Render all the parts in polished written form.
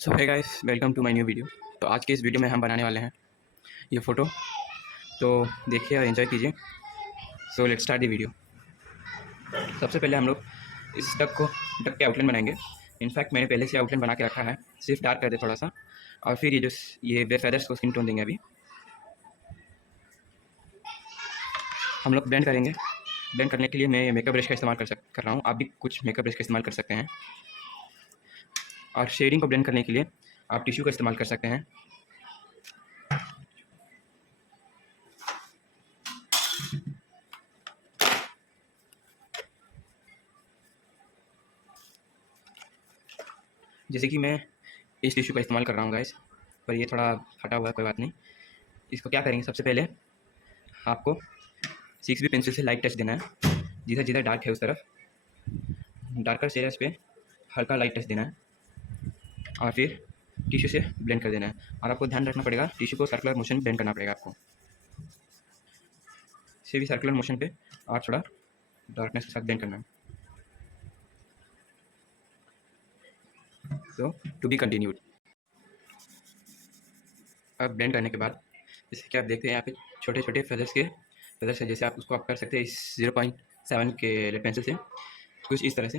सो है guys, welcome to my new video. तो आज के इस वीडियो में हम बनाने वाले हैं ये फ़ोटो। तो देखिए और एंजॉय कीजिए। So let's start the video. सबसे पहले हम लोग इस डक के आउटलाइन बनाएंगे। इनफैक्ट मैंने पहले से आउटलाइन बना के रखा है, सिर्फ डार्क कर दे थोड़ा सा। और फिर ये फेदर्स को स्किन टोन देंगे। अभी हम लोग ब्लेंड करेंगे। ब्लेंड करने के लिए मैं मेकअप ब्रश का इस्तेमाल कर रहा हूँ। आप भी कुछ मेकअप ब्रश का इस्तेमाल कर सकते हैं। और शेडिंग को ब्लेंड करने के लिए आप टिश्यू का इस्तेमाल कर सकते हैं। जैसे कि मैं इस टिश्यू का इस्तेमाल कर रहा हूँ गाइस, पर ये थोड़ा फटा हुआ है, कोई बात नहीं। इसको क्या करेंगे, सबसे पहले आपको 6B पेंसिल से लाइट टच देना है। जिधर जिधर डार्क है उस तरफ डार्कर एरियाज पे हल्का लाइट टच देना है और फिर टिश्यू से ब्लेंड कर देना है। और आपको ध्यान रखना पड़ेगा, टिश्यू को सर्कुलर मोशन में ब्लेंड करना पड़ेगा आपको। इसे भी सर्कुलर मोशन पे और थोड़ा डार्कनेस के साथ ब्लेंड करना है। तो टू बी कंटिन्यूड। अब ब्लेंड करने के बाद जैसे कि आप देखते हैं यहाँ पे छोटे छोटे फेदर्स है। जैसे आप उसको आप कर सकते हैं इस 0.7 के पेंसिल से, कुछ इस तरह से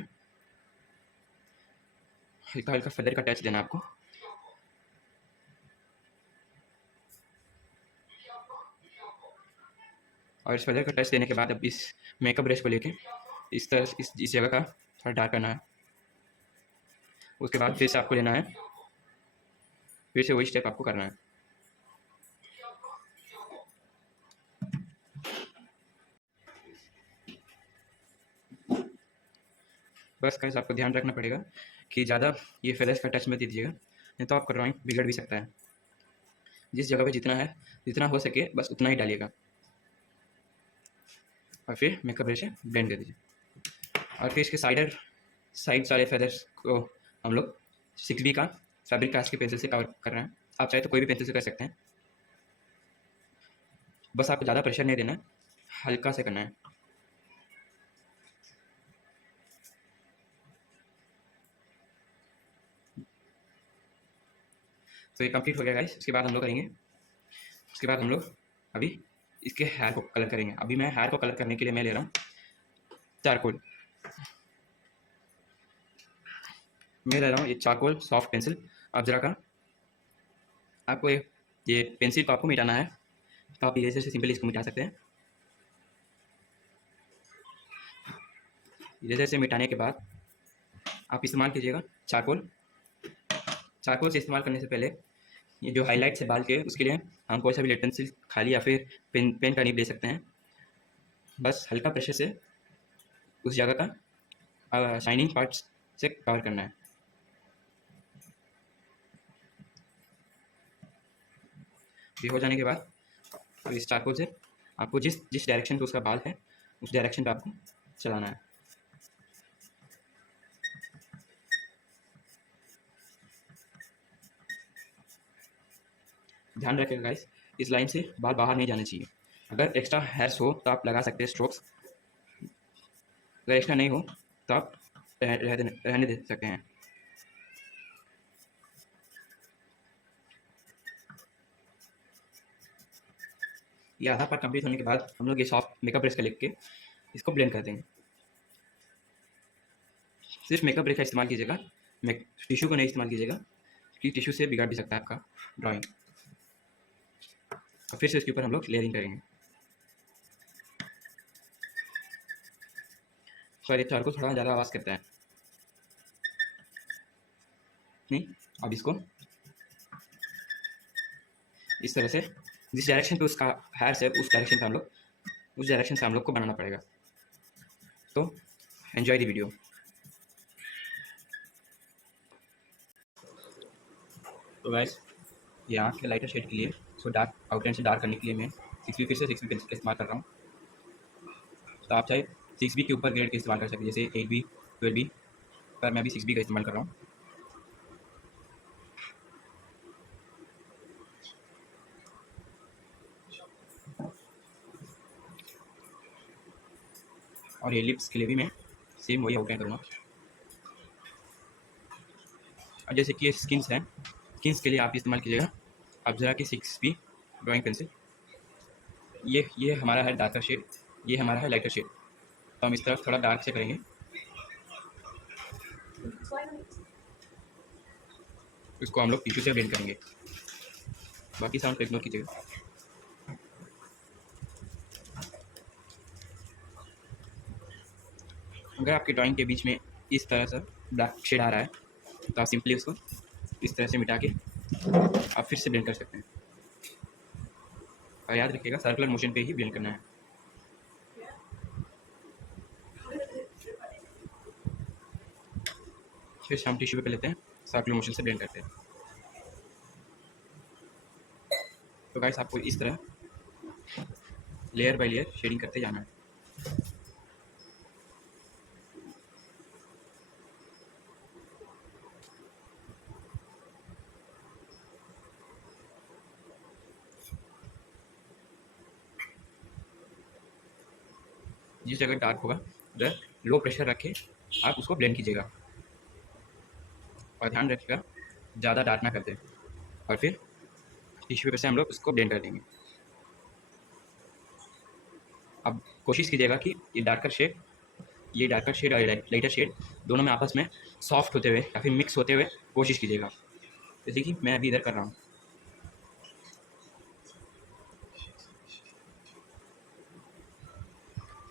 हल्का हल्का फेदर का टच देना आपको। और इस फेदर का टच देने के बाद अब इस मेकअप ब्रश को लेके इस तरह इस जगह का थोड़ा डार्क करना है। उसके बाद फिर से आपको लेना है, फिर से वही स्टेप आपको करना है। बस गाइस, आपको ध्यान रखना पड़ेगा कि ज़्यादा ये फेदर्स का टच मत दीजिएगा, नहीं तो आपका ड्राइंग बिगड़ भी सकता है। जिस जगह पे जितना हो सके बस उतना ही डालिएगा और फिर मेकअप ब्रश से ब्लेंड कर दीजिए। और फिर इसके साइड वाले फेदर्स को हम लोग 6B का फैब्रिक कास्ट के पेंसिल से कवर कर रहे हैं। आप चाहे तो कोई भी पेंसिल से कर सकते हैं। बस आपको ज़्यादा प्रेशर नहीं देना है, हल्का से करना है। तो ये कंप्लीट हो गया गाइस। उसके बाद हम लोग अभी इसके हेयर को कलर करेंगे। अभी मैं हेयर को कलर करने के लिए मैं ले रहा हूँ चारकोल। मैं ले रहा हूँ ये चारकोल सॉफ्ट पेंसिल। अब जरा का आपको ये पेंसिल को आपको मिटाना है, तो आप इरेजर से सिंपली इसको मिटा सकते हैं। इरेजर से मिटाने के बाद आप इस्तेमाल कीजिएगा चारकोल। चारकोल से इस्तेमाल करने से पहले ये जो हाईलाइट्स है बाल के, उसके लिए हम कोई सा भी लेड पेंसिल खाली या फिर पेन का निब ले सकते हैं। बस हल्का प्रेशर से उस जगह का शाइनिंग पार्ट्स से कवर करना है। ये हो जाने के बाद तो इस चारकोल से आपको जिस जिस डायरेक्शन पे उसका बाल है उस डायरेक्शन पे आपको चलाना है। ध्यान रखिएगा गाइस, इस लाइन से बाल बाहर नहीं जाने चाहिए। अगर एक्स्ट्रा हेयर्स हो तो आप लगा सकते हैं स्ट्रोक्स, अगर एक्स्ट्रा नहीं हो तो आप रहने दे सकते हैं। ये आधा पार्ट कंप्लीट होने के बाद हम लोग ये सॉफ्ट मेकअप ब्रश का लेके इसको ब्लेंड कर देंगे। सिर्फ मेकअप ब्रश का इस्तेमाल कीजिएगा, टिश्यू को नहीं इस्तेमाल कीजिएगा, कि टिश्यू से बिगाड़ भी सकता है आपका ड्राइंग। और फिर से इसके ऊपर हम लोग लेयरिंग करेंगे। सॉरी, चार को थोड़ा ज़्यादा आवाज़ करता है नहीं। अब इसको इस तरह से जिस डायरेक्शन पे उसका हेयर है उस डायरेक्शन से हम लोग को बनाना पड़ेगा। तो एंजॉय द वीडियो। तो गाइस, ये आँख के लाइटर शेड के लिए, सो डार्क आउटलाइन से डार्क करने के लिए मैं 6B फिर से 6B पेंसिल का इस्तेमाल कर रहा हूँ। तो आप चाहे 6B के ऊपर ग्रेड का इस्तेमाल कर सकते हैं, जैसे 8B 12B, पर मैं भी 6B का इस्तेमाल कर रहा हूँ। और ये लिप्स के लिए भी मैं सेम वही आउटलाइन करूँगा। और जैसे कि ये स्किन्स हैं, स्किन्स के लिए आप इस्तेमाल कीजिएगा अप्सरा की 6B ड्राइंग पेंसिल। ये हमारा है डार्कर शेड, ये हमारा है लाइटर शेड। तो हम इस तरफ थोड़ा डार्क से करेंगे, इसको हम लोग टिश्यू से ब्लेंड करेंगे। बाकी साउंड को इग्नोर कीजिएगा। अगर आपकी ड्राइंग के बीच में इस तरह से ब्लैक शेड आ रहा है तो आप सिंपली उसको इस तरह से मिटा के आप फिर से ब्लेंड कर सकते हैं। और याद रखिएगा सर्कुलर मोशन पे ही ब्लेंड करना है। फिर हम टिश्यू पे लेते हैं, सर्कुलर मोशन से ब्लेंड करते हैं। तो गाइस आपको इस तरह लेयर बाय लेयर शेडिंग करते जाना है। जिस जगह डार्क होगा उधर लो प्रेशर रख के आप उसको ब्लेंड कीजिएगा और ध्यान रखिएगा ज़्यादा डार्क ना कर दें। और फिर टिश्यू पेपर से हम लोग उसको ब्लेंड कर देंगे। अब कोशिश कीजिएगा कि ये डार्कर शेड और लाइटर शेड दोनों में आपस में सॉफ्ट होते हुए या फिर मिक्स होते हुए कोशिश कीजिएगा, जैसे कि मैं अभी इधर कर रहा हूँ।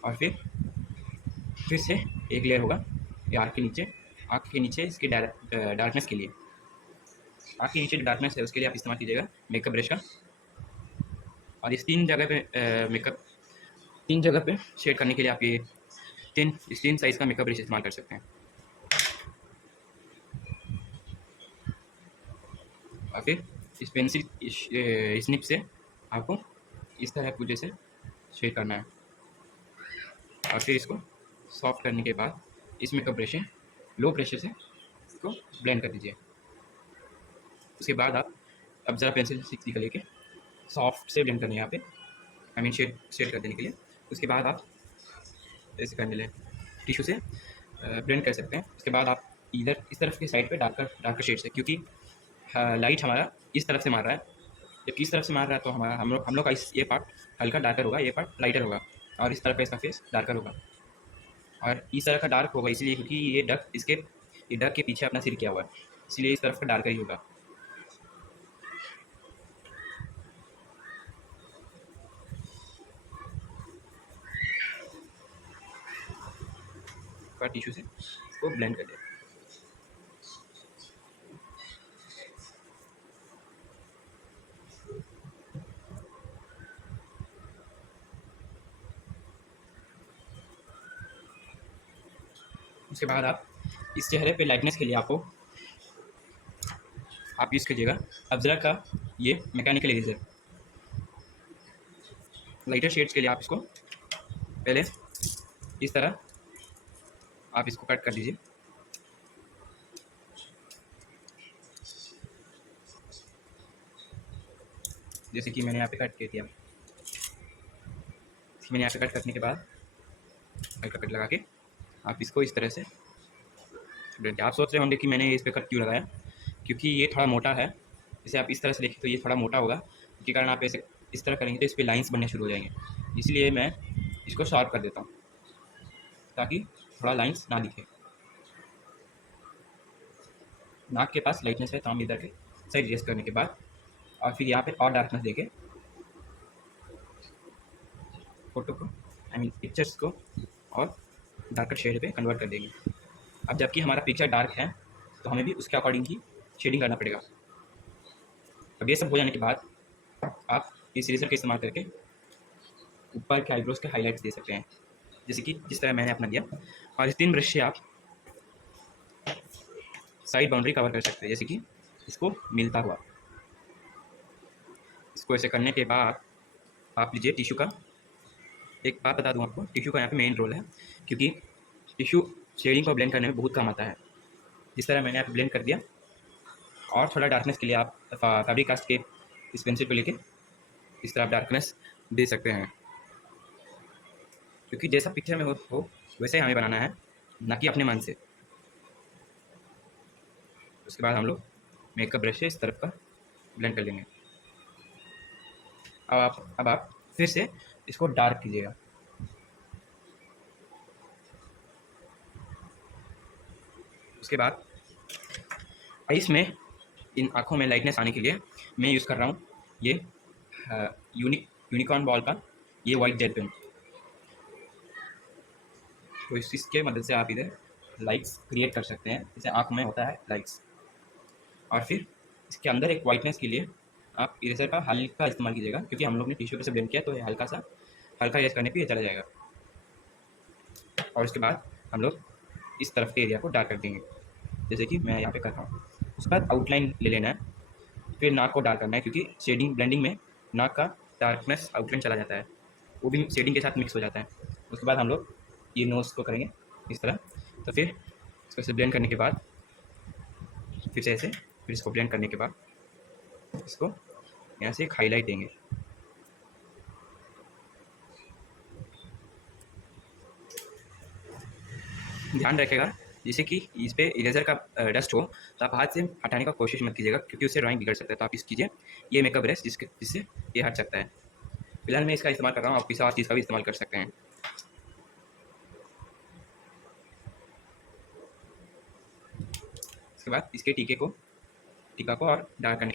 और फिर से एक लेयर होगा ये आँख के नीचे इसके डार्कनेस के लिए। आँख के नीचे जो डार्कनेस है उसके लिए आप इस्तेमाल कीजिएगा मेकअप ब्रश का। और इस तीन जगह पे शेड करने के लिए आप ये तीन साइज़ का मेकअप ब्रश इस्तेमाल कर सकते हैं। और फिर इस पेंसिल स्निप से आपको इस तरह पूजे से शेड करना है। और फिर इसको सॉफ्ट करने के बाद इस मेकअप ब्रश से लो प्रेशर से इसको ब्लेंड कर दीजिए। उसके बाद आप अब ज़रा पेंसिल 6B का लेके सॉफ्ट से ब्लेंड करने यहाँ पे आई मीन शेड कर देने के लिए। उसके बाद आप ऐसे करने लें टिश्यू से ब्लेंड कर सकते हैं। उसके बाद आप इधर इस तरफ के साइड पे डार्कर शेड से, क्योंकि लाइट हमारा इस तरफ से मार रहा है, जबकि इस तरफ से मार रहा है तो हमारा हम लोग का ये पार्ट हल्का डार्कर होगा, ये पार्ट लाइटर होगा और इस तरफ का इसका फेस डार्कर होगा। और इस तरह का डार्क होगा इसलिए क्योंकि ये डक के पीछे अपना सिर किया हुआ है, इसलिए इस तरफ का डार्कर ही होगा। टिश्यू से इसको ब्लेंड कर दें। उसके बाद आप इस चेहरे पे लाइटनेस के लिए आप यूज़ कीजिएगा अप्सरा का ये मैकेनिकल इरेजर। लाइटर शेड्स के लिए आप इसको पहले इस तरह आप इसको कट कर दीजिए। जैसे कि मैंने यहाँ पे कट कर दिया। मैंने यहाँ पे कट करने के बाद हल्का कट लगा के आप इसको इस तरह से आप सोच रहे होंगे कि मैंने इस पर कट क्यों लगाया, क्योंकि ये थोड़ा मोटा है। इसे आप इस तरह से देखें तो ये थोड़ा मोटा होगा, जिसके कारण आप ऐसे इस तरह करेंगे तो इस पर लाइंस बनने शुरू हो जाएंगे। इसलिए मैं इसको शार्प कर देता हूँ ताकि थोड़ा लाइंस ना दिखे। नाक के पास लाइटनेस है तो हम इधर के साइड एडजस्ट करने के बाद और फिर यहाँ पे और डार्कनेस देके फोटो को आई मीन पिक्चर्स को और डार्कर शेड पे कन्वर्ट कर देंगे। अब जबकि हमारा पिक्चर डार्क है तो हमें भी उसके अकॉर्डिंग ही शेडिंग करना पड़ेगा। अब ये सब हो जाने के बाद आप इस इरेजर का इस्तेमाल करके ऊपर के आईब्रोज के हाईलाइट्स दे सकते हैं, जैसे कि जिस तरह मैंने अपना दिया। और इस 3 ब्रश से आप साइड बाउंड्री कवर कर सकते हैं, जैसे कि इसको मिलता हुआ। इसको ऐसे करने के बाद आप लीजिए टिश्यू का। एक बात बता दूं आपको, टिश्यू का यहाँ पे मेन रोल है, क्योंकि टिश्यू शेडिंग को ब्लेंड करने में बहुत काम आता है। जिस तरह मैंने यहाँ पे ब्लेंड कर दिया और थोड़ा डार्कनेस के लिए आप फैब्रिक कास्ट के इस पेंसिल को लेके इस तरह आप डार्कनेस दे सकते हैं, क्योंकि जैसा पिक्चर में हो वैसे ही हमें बनाना है, ना कि अपने मन से। उसके बाद हम लोग मेकअप ब्रश से इस तरफ का ब्लेंड कर लेंगे। अब आप फिर से इसको डार्क कीजिएगा। उसके बाद इसमें इन आँखों में लाइटनेस आने के लिए मैं यूज़ कर रहा हूँ ये यूनिकॉर्न बॉल का ये वाइट जेल पेन। तो इसके मदद से आप इधर लाइट्स क्रिएट कर सकते हैं, जैसे आँख में होता है लाइट्स। और फिर इसके अंदर एक वाइटनेस के लिए आप इरेजर का हल्का इस्तेमाल कीजिएगा, क्योंकि हम लोग ने टिश्यू पे से ब्लेंड किया तो ये हल्का इरेज करने पे ये चला जाएगा। और उसके बाद हम लोग इस तरफ के एरिया को डार्क कर देंगे, जैसे कि मैं यहाँ पे कर रहा हूँ। उसके बाद आउटलाइन ले लेना है, फिर नाक को डार्क करना है, क्योंकि शेडिंग ब्लेंडिंग में नाक का डार्कनेस आउटलाइन चला जाता है, वो भी शेडिंग के साथ मिक्स हो जाता है। उसके बाद हम लोग ये नोज़ को करेंगे इस तरह। तो फिर इसको ऐसे ब्लेंड करने के बाद फिर से ऐसे, फिर इसको ब्लेंड करने के बाद इसको यहाँ से एक हाईलाइट देंगे। ध्यान रखेगा जैसे कि इस पर इरेजर का डस्ट हो तो आप हाथ से हटाने का कोशिश मत कीजिएगा, क्योंकि उससे ड्राइंग बिगड़ सकता है। तो आप इस कीजिए ये मेकअप ब्रश जिससे ये हट सकता है। फिलहाल मैं इसका इस्तेमाल कर रहा हूँ, आप किसी और चीज़ का भी इस्तेमाल कर सकते हैं। उसके बाद इसके टीका को और डार्क करने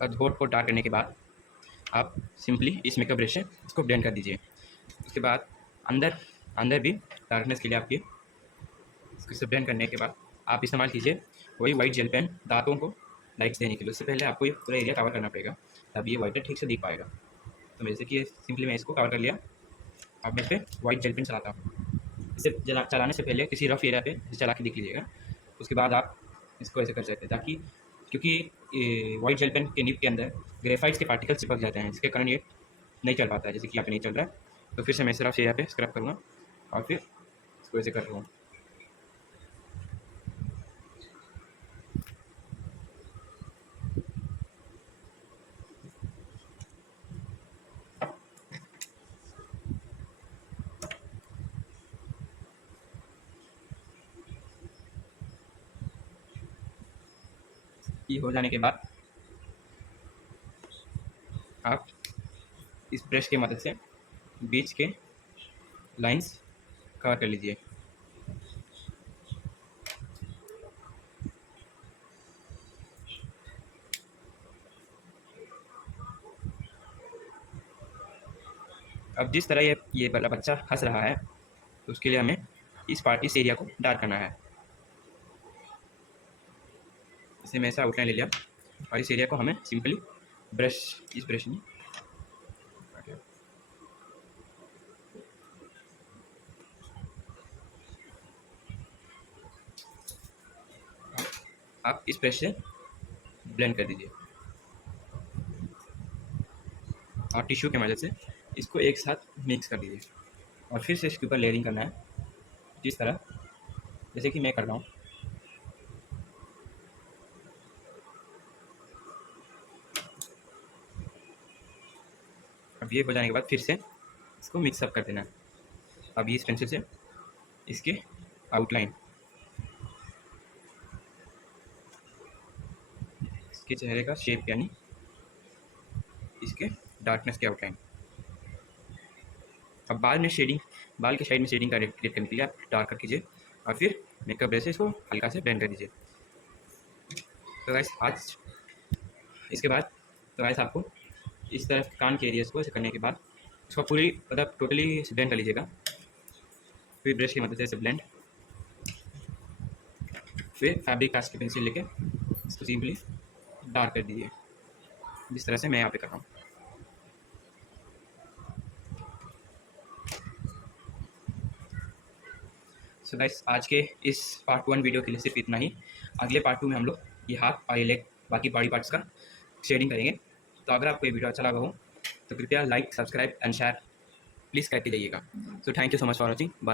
और होठ को डार्क करने के बाद आप सिंपली इस मेकअप ब्रश से इसको ब्लेंड कर दीजिए। उसके बाद अंदर भी डार्कनेस के लिए आपके इसको ब्लेंड करने के बाद आप इस्तेमाल कीजिए वही वाइट जेल पेन दांतों को लाइट्स देने के लिए। उससे पहले आपको ये पूरा एरिया कवर करना पड़ेगा, तब ये वाइट ठीक से दिख पाएगा। तो जैसे कि सिंपली मैं इसको कवर कर लिया। अब मैं इस पर वाइट जेल पेन चलाता हूँ। इसे चलाने से पहले किसी रफ एरिया पे चला के देख लीजिएगा। उसके बाद आप इसको ऐसे कर सकते हैं, ताकि क्योंकि वाइट जेल पेन के निब के अंदर ग्रेफाइट के पार्टिकल चिपक जाते हैं, इसके कारण ये नहीं चल पाता है, जैसे कि यहाँ पे नहीं चल रहा है। तो फिर से मैं सिर्फ एरिया पे स्क्रब करूँगा और फिर इसको ऐसे कर रहा हूँ। ये हो जाने के बाद आप इस ब्रश की मदद से बीच के लाइंस कवर कर लीजिए। अब जिस तरह ये बच्चा हंस रहा है, तो उसके लिए हमें इस एरिया को डार्क करना है। इसे मैं ऐसा आउटलाइन ले लिया और इस एरिया को हमें सिंपली इस ब्रश में आप इस ब्रश से ब्लेंड कर दीजिए और टिश्यू की मदद से इसको एक साथ मिक्स कर दीजिए। और फिर से इसके ऊपर लेयरिंग करना है, जिस तरह जैसे कि मैं कर रहा हूँ। अब ये हो जाने के बाद फिर से इसको मिक्सअप कर देना है। अब ये इस पेंसिल से इसके आउटलाइन, इसके चेहरे का शेप यानी इसके डार्कनेस के आउटलाइन। अब बाल के साइड में शेडिंग क्रिएट करने के लिए आप डार्क कीजिए और फिर मेकअप ब्रश से इसको हल्का से ब्लेंड कर दीजिए। तो गाइस आज इसके बाद तो गाइस आपको इस तरफ कान के एरियाज को ऐसे करने के बाद इसको पूरी मतलब टोटली ब्लेंड कर लीजिएगा। फिर ब्रश की मदद से ऐसे ब्लेंड, फिर फैब्रिक कास्ट की पेंसिल लेके इसको सिंपली डार्क कर दीजिए, जिस तरह से मैं यहाँ पे कर रहा हूँ। सो गाइस आज के इस पार्ट 1 वीडियो के लिए सिर्फ इतना ही। अगले पार्ट 2 में हम लोग ये हाथ और ये लेग बाकी बॉडी पार्ट्स का शेडिंग करेंगे। तो अगर आपको ये वीडियो अच्छा लगा हो तो कृपया like, subscribe and share please करके जाइएगा। So thank you so much for watching, bye.